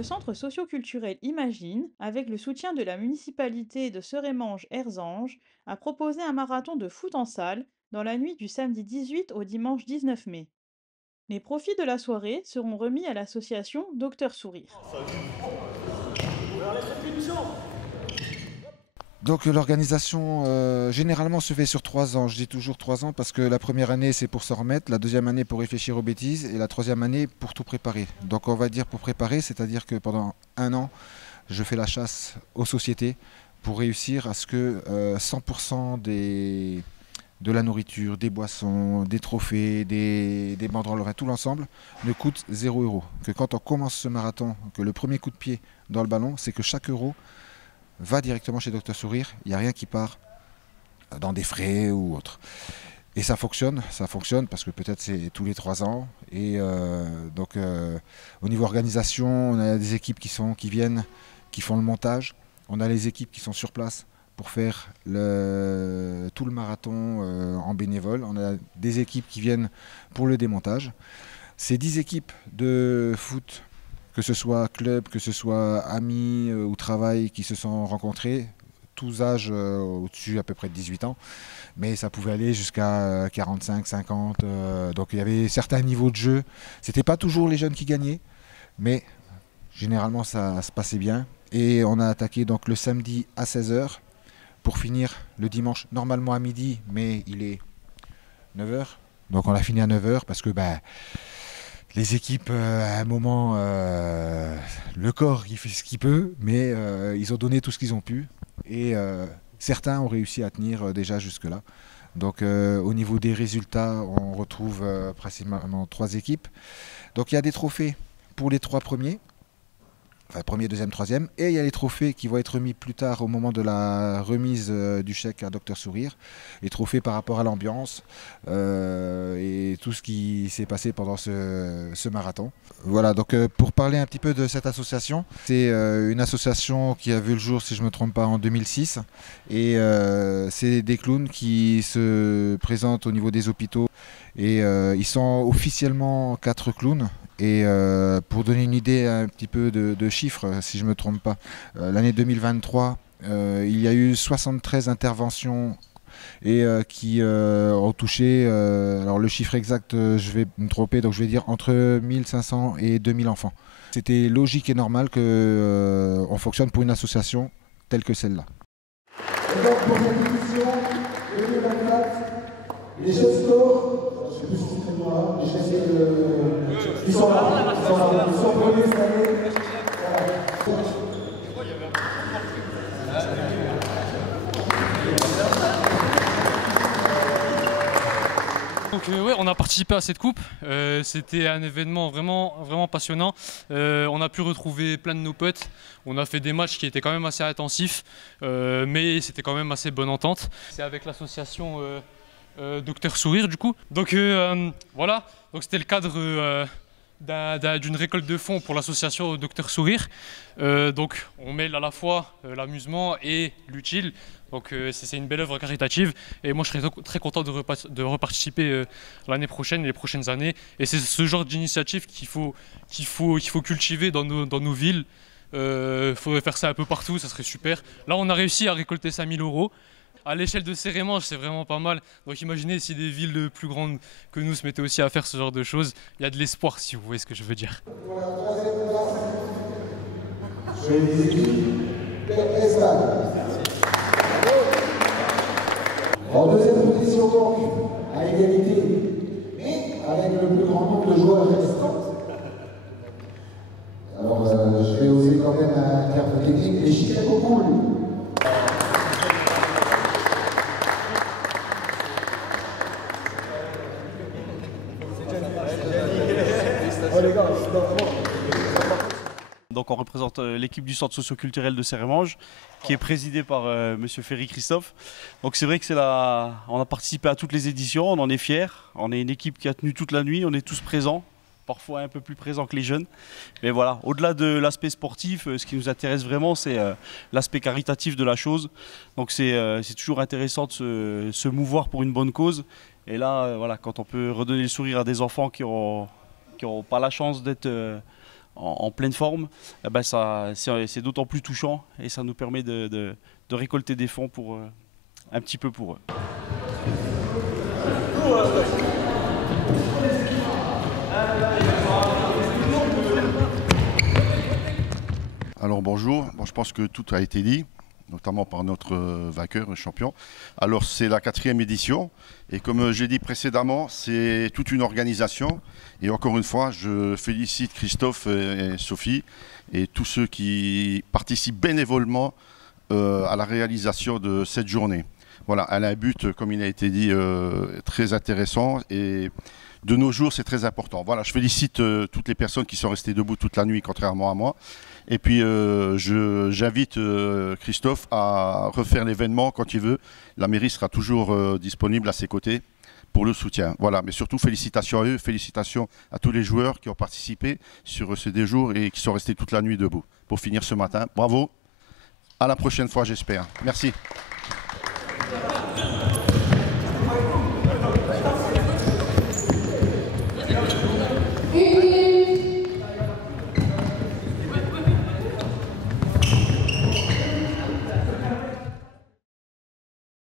Le centre socio-culturel Imagine, avec le soutien de la municipalité de Serémange-Erzange, a proposé un marathon de foot en salle dans la nuit du samedi 18 au dimanche 19 mai. Les profits de la soirée seront remis à l'association Docteur Sourire. Donc l'organisation généralement se fait sur 3 ans. Je dis toujours 3 ans parce que la première année c'est pour s'en remettre, la deuxième année pour réfléchir aux bêtises et la troisième année pour tout préparer. Donc on va dire pour préparer, c'est-à-dire que pendant un an, je fais la chasse aux sociétés pour réussir à ce que 100% de la nourriture, des boissons, des trophées, des banderoles, enfin, tout l'ensemble ne coûte 0 €. Que quand on commence ce marathon, que le premier coup de pied dans le ballon, c'est que chaque euro va directement chez Docteur Sourire. Il n'y a rien qui part dans des frais ou autre. Et ça fonctionne parce que peut-être c'est tous les 3 ans. Et au niveau organisation, on a des équipes qui viennent, qui font le montage. On a les équipes qui sont sur place pour faire tout le marathon en bénévole. On a des équipes qui viennent pour le démontage. C'est 10 équipes de foot, que ce soit club, que ce soit amis ou travail qui se sont rencontrés, tous âges au-dessus à peu près de 18 ans, mais ça pouvait aller jusqu'à 45, 50, donc il y avait certains niveaux de jeu. C'était pas toujours les jeunes qui gagnaient, mais généralement ça se passait bien. Et on a attaqué donc le samedi à 16 h pour finir le dimanche normalement à midi, mais il est 9 h. Donc on a fini à 9 h parce que les équipes, à un moment, le corps il fait ce qu'il peut, mais ils ont donné tout ce qu'ils ont pu. Et certains ont réussi à tenir déjà jusque-là. Donc au niveau des résultats, on retrouve principalement 3 équipes. Donc il y a des trophées pour les 3 premiers. Enfin, premier, deuxième, troisième. Et il y a les trophées qui vont être remis plus tard au moment de la remise du chèque à Docteur Sourire. Les trophées par rapport à l'ambiance et tout ce qui s'est passé pendant ce marathon. Voilà, donc pour parler un petit peu de cette association, c'est une association qui a vu le jour, si je ne me trompe pas, en 2006. Et c'est des clowns qui se présentent au niveau des hôpitaux. Et ils sont officiellement 4 clowns. Et pour donner une idée un petit peu de chiffres, si je ne me trompe pas, l'année 2023, il y a eu 73 interventions et qui ont touché, alors le chiffre exact, je vais me tromper, donc je vais dire entre 1500 et 2000 enfants. C'était logique et normal qu'on fonctionne pour une association telle que celle-là. Et donc pour cette édition 2024, les jeunes scores, je ne sais plus si c'est très loin, mais je vais essayer de... Ils sont là, ils sont premiers cette année. Donc ouais, on a participé à cette coupe, c'était un événement vraiment passionnant. On a pu retrouver plein de nos potes, on a fait des matchs qui étaient quand même assez intensifs, mais c'était quand même assez bonne entente. C'est avec l'association Docteur Sourire du coup. Donc voilà, donc c'était le cadre d'une récolte de fonds pour l'association Docteur Sourire. Donc on mêle à la fois l'amusement et l'utile. Donc c'est une belle œuvre caritative et moi je serais très content de reparticiper l'année prochaine et les prochaines années. Et c'est ce genre d'initiative qu'il faut cultiver dans nos villes. Il faudrait faire ça un peu partout, ça serait super. Là on a réussi à récolter 5000 €. À l'échelle de Serémange, c'est vraiment pas mal. Donc imaginez si des villes plus grandes que nous se mettaient aussi à faire ce genre de choses. Il y a de l'espoir si vous voyez ce que je veux dire. Je vais les équipes. En deuxième position donc, à égalité, mais avec le plus grand nombre de joueurs restants. Alors je vais oser quand même un terme technique, les Chicago Bulls. Donc on représente l'équipe du centre socio-culturel de Serémange, qui est présidée par Monsieur Ferry Christophe. Donc c'est vrai que on a participé à toutes les éditions, on en est fiers. On est une équipe qui a tenu toute la nuit, on est tous présents, parfois un peu plus présents que les jeunes. Mais voilà, au-delà de l'aspect sportif, ce qui nous intéresse vraiment, c'est l'aspect caritatif de la chose. Donc c'est toujours intéressant de se mouvoir pour une bonne cause. Et là, voilà, quand on peut redonner le sourire à des enfants qui n'ont pas la chance d'être en pleine forme, eh ben c'est d'autant plus touchant et ça nous permet de récolter des fonds pour un petit peu pour eux. Alors bonjour, je pense que tout a été dit, notamment par notre vainqueur, champion. Alors c'est la 4e édition et comme j'ai dit précédemment, c'est toute une organisation. Et encore une fois, je félicite Christophe et Sophie et tous ceux qui participent bénévolement à la réalisation de cette journée. Voilà, elle a un but, comme il a été dit, très intéressant et de nos jours, c'est très important. Voilà, je félicite toutes les personnes qui sont restées debout toute la nuit, contrairement à moi. Et puis, j'invite Christophe à refaire l'événement quand il veut. La mairie sera toujours disponible à ses côtés pour le soutien. Voilà, mais surtout, félicitations à eux, félicitations à tous les joueurs qui ont participé sur ces 2 jours et qui sont restés toute la nuit debout pour finir ce matin. Bravo, à la prochaine fois, j'espère. Merci.